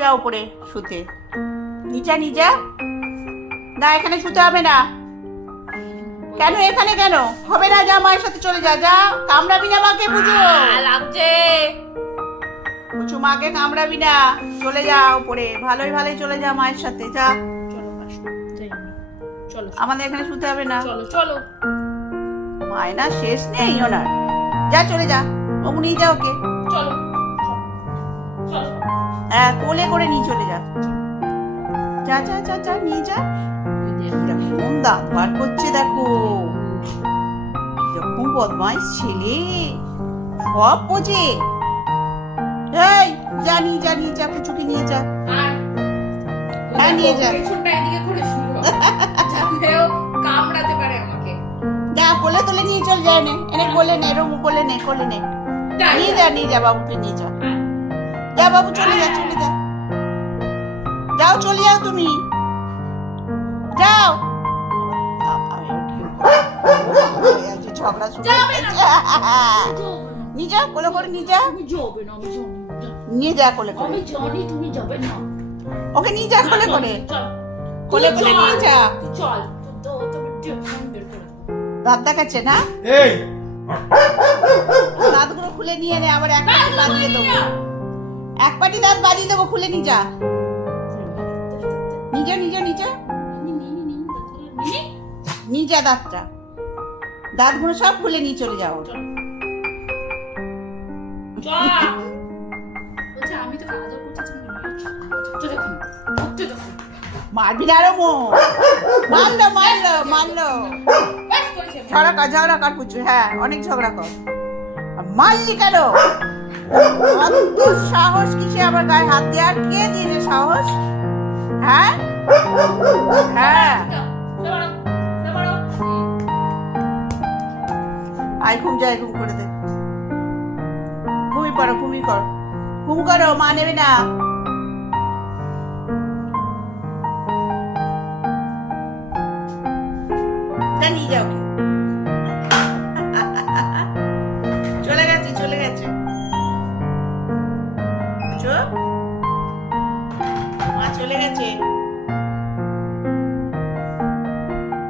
যা উপরে শুতে নিচা নিচা। না এখানে শুতে হবে না। কেন এখানে কেন? হবে না যা মায়ের সাথে চলে যা যা। কামড়াবি না মাকে বুঝো লাগছে বুঝু মাকে কামড়াবি না। চলে যা উপরে। ভালোই ভালোই চলে যা মায়ের সাথে যা। চলো আমাদের এখানে শুতে হবে না। চলো চলো। মায়না শেষ নেই ওনার। যা চলে যা। অমু নিয়ে যা ওকে। কোলে করে নিয়ে চলে যা। যা যা যা যা নিয়ে যা। কীরকম দাঁত বার করছে দেখো। কীরকম বদমাইশ ছেলে। সব বোঝে। এই জানি জানি যা কুচুকে নিয়ে যা। হ্যাঁ, নিয়ে যা। কামড়াতে পারে আমাকে। যা কোলে তোলে নিয়ে চল যায় নে। এনে কোলে নে রুমু কোলে নে কোলে নে? নিয়ে যা। নিয়ে যা বাবুকে নিয়ে যা। বাবু চলে যা চলে যা যাও চলে যাও তুমি। যাও। ঝগড়া শুরু। নিয়ে যা কোলে করে নিয়ে যা নিয়ে যা কোলে ওকে নিয়ে যা কোলে করে। কোলে। নিয়ে যা। চল। দাঁত দেখাচ্ছে না? এই। দাঁতগুলো খুলে নিয়ে নে আবার এক পাটি দাঁতগুলো বাঁধিয়ে খুলে দেবো। এক পাটি দাঁত বাঁধিয়ে দেবো খুলে নিয়ে যা। নিজে নিজে নিজে নি, নি, নি, নি, নি, নি। যা দাঁতটা। দাঁতগুলো সব খুলে নিয়ে চলে যাও। না। মারবি না মো। মারলো মারলো মারলো। ঝগড়া কর ঝগড়া কর পুচু হ্যাঁ অনেক ঝগড়া কর। মারলি কেন? অত সাহস কিসে আমার গায়ে হাত দিয়ে? আর কে দিয়েছে সাহস? হ্যাঁ? হ্যাঁ। আই ঘুম যায়, ঘুম করে দে। ঘুমি পড়ো ঘুমি কর ঘুম করো, মা নেবে না। নিয়ে যাও। চলে গেছে।